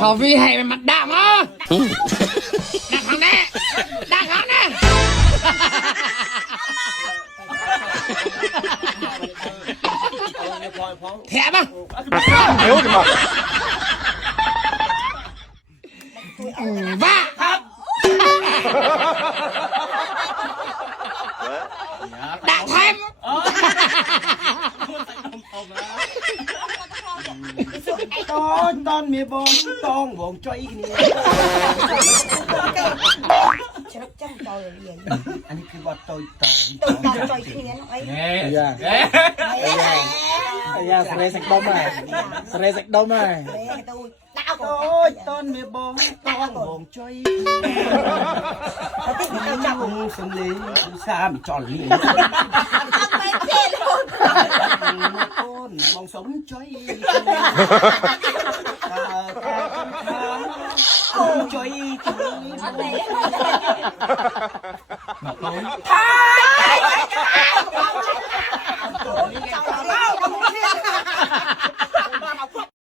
ชอบวีให้มันด่ามาด่าข้างแน่ด่าข้างแน่แถมอ่ะบ้าครับด่าแถมตอนมีบงต้องวงจ้อยนี่ฉันจ้างต่อเรียนอันนี้คือว่าต่อยต่อยที่นี่น้องไอ้อย่าสเรสักดมอ่ะสเรสักดมอ่ะโอ้ยตอนมีบงต้องวงจ้อยจังสมลีสามจอนลีต้นมองสมจ้อยจ้อย